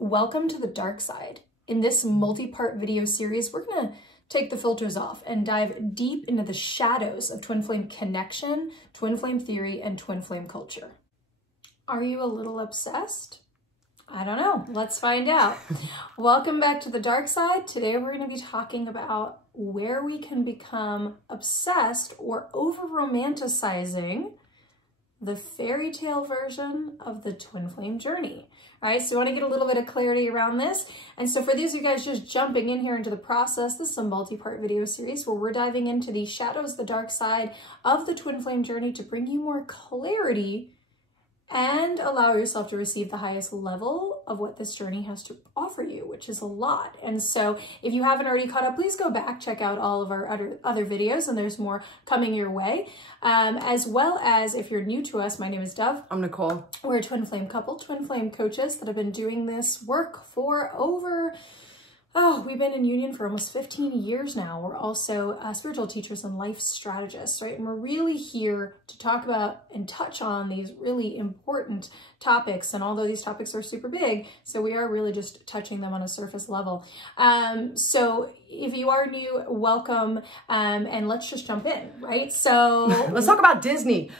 Welcome to the dark side. In this multi-part video series, we're gonna take the filters off and dive deep into the shadows of twin flame connection, twin flame theory, and twin flame culture. Are you a little obsessed? I don't know, let's find out. Welcome back to the dark side. Today we're gonna be talking about where we can become obsessed or over-romanticizing the fairy tale version of the twin flame journey. All right, so we want to get a little bit of clarity around this. And so for these of you guys just jumping in here into the process, this is a multi-part video series where we're diving into the shadows, the dark side of the twin flame journey to bring you more clarity and allow yourself to receive the highest level of what this journey has to offer you, which is a lot. And so if you haven't already caught up, please go back, check out all of our other videos, and there's more coming your way. As well as if you're new to us, my name is Dove. I'm Nicole. We're a twin flame couple, twin flame coaches that have been doing this work for we've been in union for almost 15 years now. We're also spiritual teachers and life strategists, right? And we're really here to talk about and touch on these really important topics. And although these topics are super big, so we are really just touching them on a surface level. So if you are new, welcome, and let's just jump in, right? So let's talk about Disney.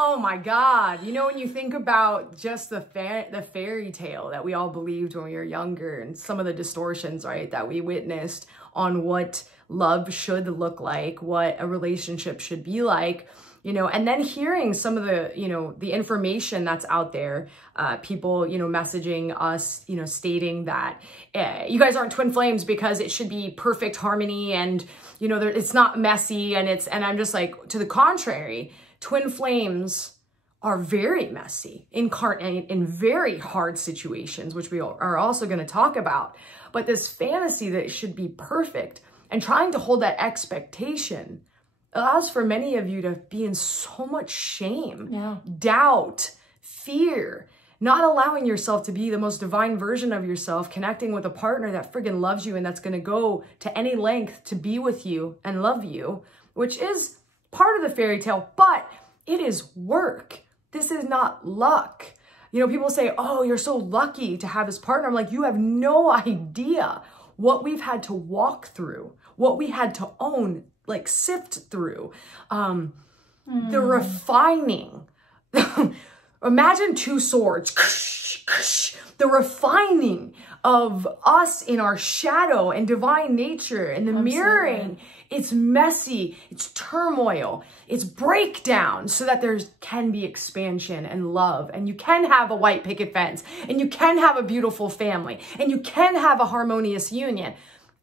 Oh my God. You know, when you think about just the fairy tale that we all believed when we were younger and some of the distortions, right, that we witnessed on what love should look like, what a relationship should be like, you know, and then hearing some of the, you know, the information that's out there, people, you know, messaging us, you know, stating that you guys aren't twin flames because it should be perfect harmony and, you know, it's not messy and I'm just like, to the contrary, twin flames are very messy, incarnate in very hard situations, which we are also going to talk about. But this fantasy that it should be perfect and trying to hold that expectation allows for many of you to be in so much shame, doubt, fear, not allowing yourself to be the most divine version of yourself, connecting with a partner that friggin' loves you and that's going to go to any length to be with you and love you, which is part of the fairy tale, but it is work. This is not luck. You know, people say, oh, you're so lucky to have this partner. I'm like, you have no idea what we've had to walk through, what we had to own, like sift through, the refining. Imagine two swords, the refining of us in our shadow and divine nature and the mirroring. It's messy, it's turmoil, it's breakdown so that there can be expansion and love and you can have a white picket fence and you can have a beautiful family and you can have a harmonious union.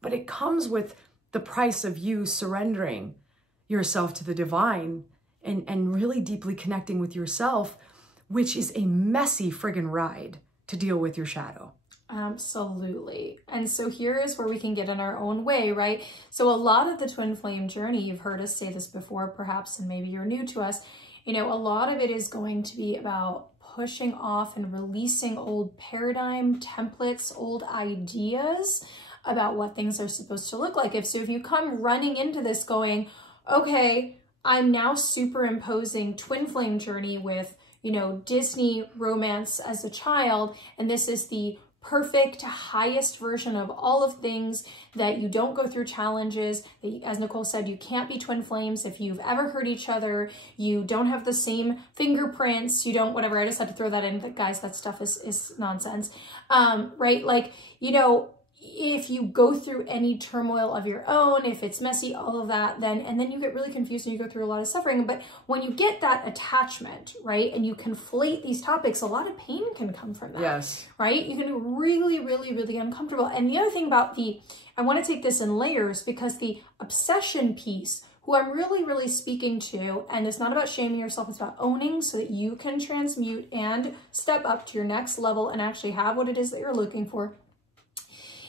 But it comes with the price of you surrendering yourself to the divine and really deeply connecting with yourself, which is a messy friggin' ride to deal with your shadow. Absolutely. And so here is where we can get in our own way, right? So a lot of the twin flame journey, you've heard us say this before, perhaps, and maybe you're new to us, you know, a lot of it is going to be about pushing off and releasing old paradigm templates, old ideas about what things are supposed to look like. If you come running into this going, okay, I'm now superimposing twin flame journey with, you know, Disney romance as a child, and this is the perfect, highest version of all of things, that you don't go through challenges, that, as Nicole said, you can't be twin flames if you've ever hurt each other, you don't have the same fingerprints, you don't, whatever, I just had to throw that in, but guys, that stuff is nonsense, right? Like, you know, if you go through any turmoil of your own, if it's messy, all of that, then you get really confused and you go through a lot of suffering. But when you get that attachment, right, and you conflate these topics, a lot of pain can come from that. Yes. Right? You can be really, really, really uncomfortable. And the other thing about I want to take this in layers, because the obsession piece, who I'm really, really speaking to, and it's not about shaming yourself, it's about owning so that you can transmute and step up to your next level and actually have what it is that you're looking for,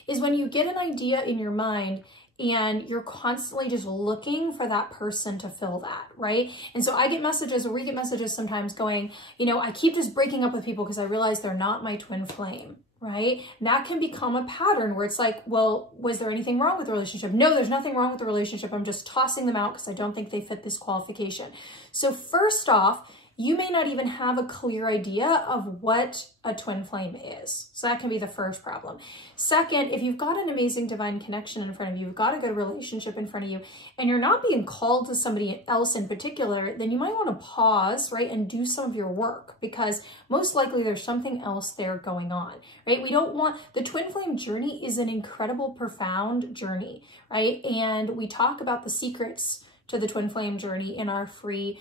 is when you get an idea in your mind and you're constantly just looking for that person to fill that, right? And so I get messages, or we get messages sometimes going, you know, I keep just breaking up with people because I realize they're not my twin flame, right? And that can become a pattern where it's like, well, was there anything wrong with the relationship? No, there's nothing wrong with the relationship. I'm just tossing them out because I don't think they fit this qualification. So first off, you may not even have a clear idea of what a twin flame is. So that can be the first problem. Second, if you've got an amazing divine connection in front of you, you've got a good relationship in front of you, and you're not being called to somebody else in particular, then you might want to pause, right, and do some of your work, because most likely there's something else there going on, right? We don't want, the twin flame journey is an incredible, profound journey, right? And we talk about the secrets to the twin flame journey in our free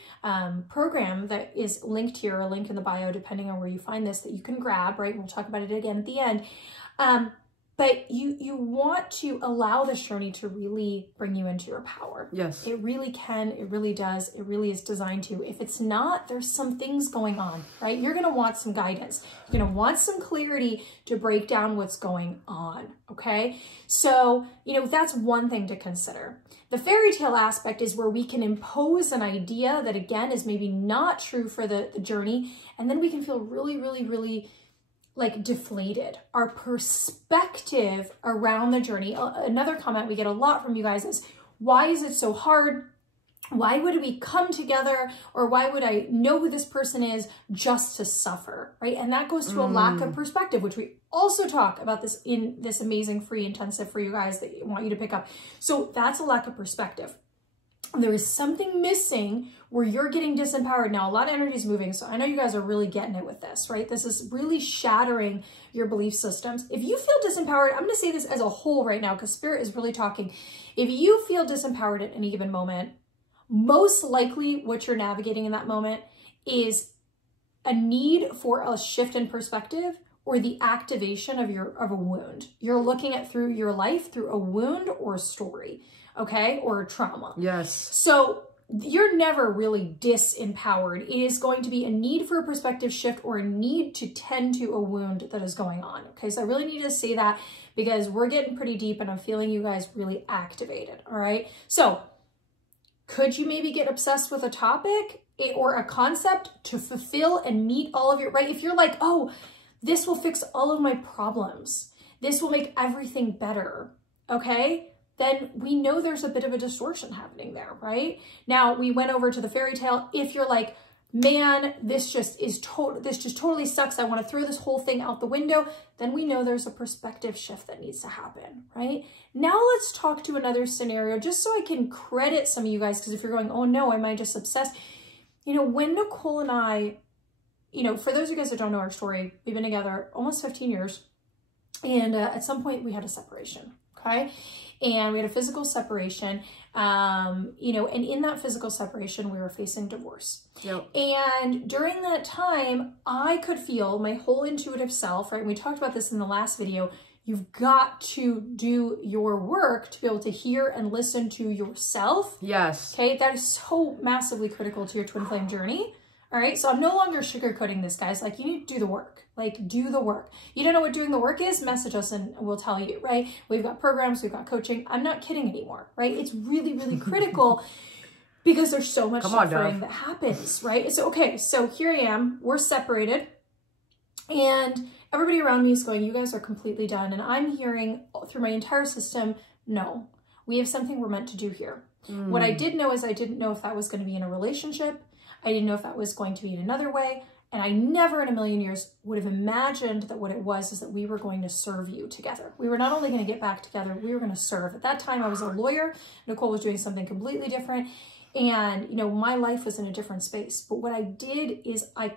program that is linked here, or link in the bio, depending on where you find this, that you can grab, right? We'll talk about it again at the end. But you want to allow this journey to really bring you into your power. Yes. It really can. It really does. It really is designed to. If it's not, there's some things going on, right? You're going to want some guidance. You're going to want some clarity to break down what's going on, okay? So, that's one thing to consider. The fairy tale aspect is where we can impose an idea that, again, is maybe not true for the journey, and then we can feel really, really, really like deflated. Our perspective around the journey. Another comment we get a lot from you guys is, why is it so hard? Why would we come together? Or why would I know who this person is just to suffer, right? And that goes to a lack of perspective, which we also talk about this in this amazing free intensive for you guys that I want you to pick up. So that's a lack of perspective. There is something missing where you're getting disempowered. Now, a lot of energy is moving, so I know you guys are really getting it with this, right? This is really shattering your belief systems. If you feel disempowered, I'm going to say this as a whole right now, because Spirit is really talking. If you feel disempowered at any given moment, most likely what you're navigating in that moment is a need for a shift in perspective, or the activation of a wound. You're looking at through your life through a wound or a story, okay, or a trauma. Yes. So you're never really disempowered. It is going to be a need for a perspective shift, or a need to tend to a wound that is going on. Okay, so I really need to say that, because we're getting pretty deep and I'm feeling you guys really activated. All right. So could you maybe get obsessed with a topic or a concept to fulfill and meet all of your, right? If you're like, oh, this will fix all of my problems, this will make everything better, okay? Then we know there's a bit of a distortion happening there, right? Now, we went over to the fairy tale. If you're like, man, this just totally sucks, I want to throw this whole thing out the window, then we know there's a perspective shift that needs to happen, right? Now let's talk to another scenario, just so I can credit some of you guys, because if you're going, oh no, am I just obsessed? When Nicole and I, for those of you guys that don't know our story, we've been together almost 15 years. And at some point we had a separation, okay? And we had a physical separation, and in that physical separation, we were facing divorce. Yep. And during that time, I could feel my whole intuitive self, right? And we talked about this in the last video. You've got to do your work to be able to hear and listen to yourself. Yes. Okay, that is so massively critical to your twin flame journey. All right, so I'm no longer sugarcoating this, guys. Like, you need to do the work. Like, do the work. You don't know what doing the work is? Message us and we'll tell you, right? We've got programs, we've got coaching. I'm not kidding anymore, right? It's really, really critical because there's so much suffering that happens, right? So, okay, so here I am. We're separated. And everybody around me is going, you guys are completely done. And I'm hearing through my entire system, no, we have something we're meant to do here. What I did know is I didn't know if that was going to be in a relationship. I didn't know if that was going to be in another way. And I never in a million years would have imagined that what it was is that we were going to serve you together. We were not only going to get back together, we were going to serve. At that time, I was a lawyer. Nicole was doing something completely different. And, my life was in a different space. But what I did is I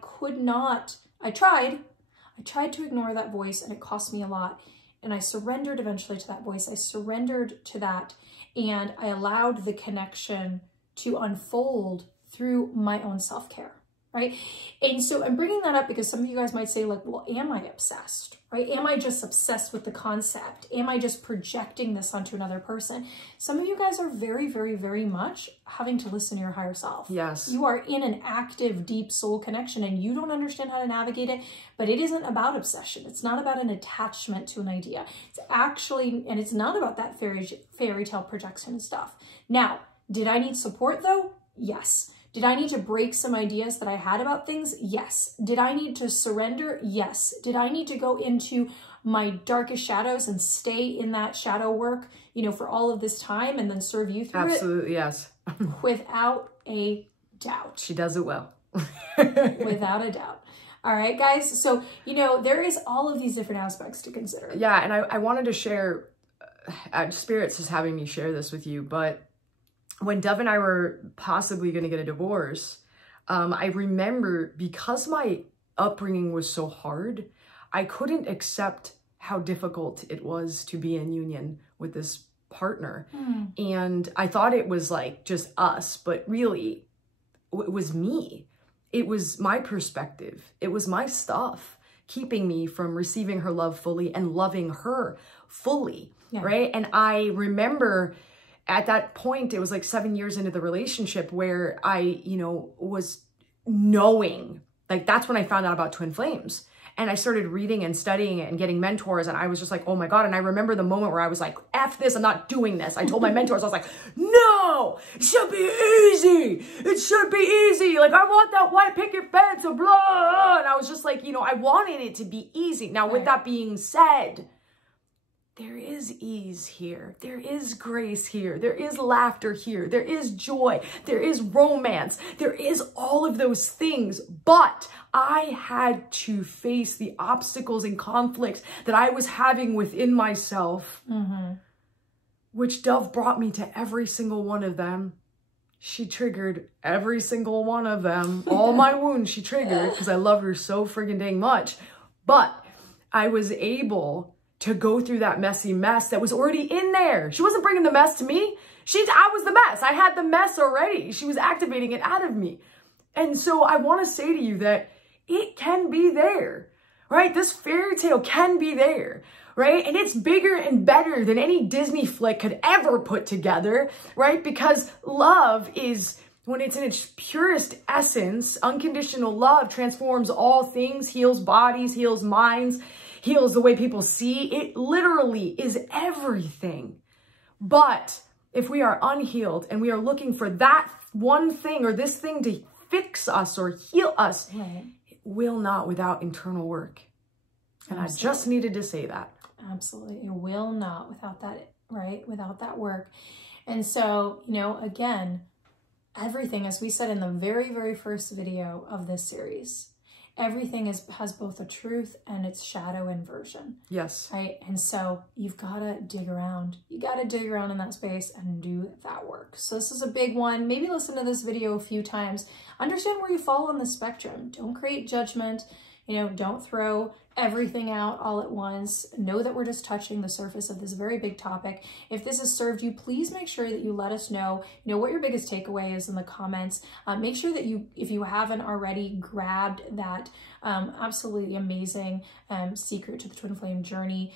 tried to ignore that voice, and it cost me a lot. And I surrendered eventually to that voice. I surrendered to that, and I allowed the connection to unfold through my own self-care, right? And so I'm bringing that up because some of you guys might say, like, well, am I obsessed, right? Am I just obsessed with the concept? Am I just projecting this onto another person? Some of you guys are very, very, very much having to listen to your higher self. Yes. You are in an active, deep soul connection, and you don't understand how to navigate it, but it isn't about obsession. It's not about an attachment to an idea. It's actually, and it's not about that fairy tale projection stuff. Now, did I need support though? Yes. Did I need to break some ideas that I had about things? Yes. Did I need to surrender? Yes. Did I need to go into my darkest shadows and stay in that shadow work, for all of this time and then serve you through it? Absolutely, yes. Without a doubt. She does it well. Without a doubt. All right, guys. So, you know, there is all of these different aspects to consider. Yeah, and I wanted to share, Spirits is having me share this with you, but when Dove and I were possibly going to get a divorce, I remember, because my upbringing was so hard, I couldn't accept how difficult it was to be in union with this partner. And I thought it was like just us, but really it was me. It was my perspective. It was my stuff keeping me from receiving her love fully and loving her fully, right? And I remember at that point, it was like 7 years into the relationship where I, you know, was knowing, like that's when I found out about twin flames. And I started reading and studying it and getting mentors. And I was just like, oh my God. And I remember the moment where I was like, F this, I'm not doing this. I told my mentors, I was like, no, it should be easy. It should be easy. Like, I want that white picket fence or blah. And I was just like, you know, I wanted it to be easy. Now, with that being said, there is ease here. There is grace here. There is laughter here. There is joy. There is romance. There is all of those things. But I had to face the obstacles and conflicts that I was having within myself, which Dove brought me to every single one of them. She triggered every single one of them. All my wounds she triggered because I love her so friggin' dang much. But I was able to go through that messy mess that was already in there. She wasn't bringing the mess to me. I was the mess. I had the mess already. She was activating it out of me. And so I want to say to you that it can be there, right? This fairy tale can be there, right? And it's bigger and better than any Disney flick could ever put together, right? Because love is, when it's in its purest essence, unconditional love transforms all things, heals bodies, heals minds, heals the way people see. It literally is everything. But if we are unhealed and we are looking for that one thing or this thing to fix us or heal us, it will not without internal work. And I just needed to say that. Absolutely. It will not without that, right? Without that work. And so, you know, again, everything, as we said in the very, very first video of this series, everything has both a truth and its shadow inversion. Yes. Right? And so you've got to dig around. You got to dig around in that space and do that work. So this is a big one. Maybe listen to this video a few times. Understand where you fall on the spectrum. Don't create judgment. You know, don't throw everything out all at once. Know that we're just touching the surface of this very big topic. If this has served you, please make sure that you let us know, what your biggest takeaway is in the comments. Make sure that you, if you haven't already, grabbed that absolutely amazing Secret to the Twin Flame Journey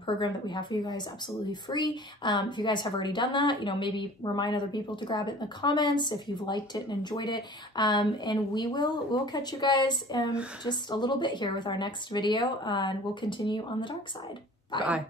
program that we have for you guys absolutely free. If you guys have already done that, maybe remind other people to grab it in the comments if you've liked it and enjoyed it. And we'll catch you guys just a little bit here with our next video, and we'll continue on the dark side. Bye. Bye.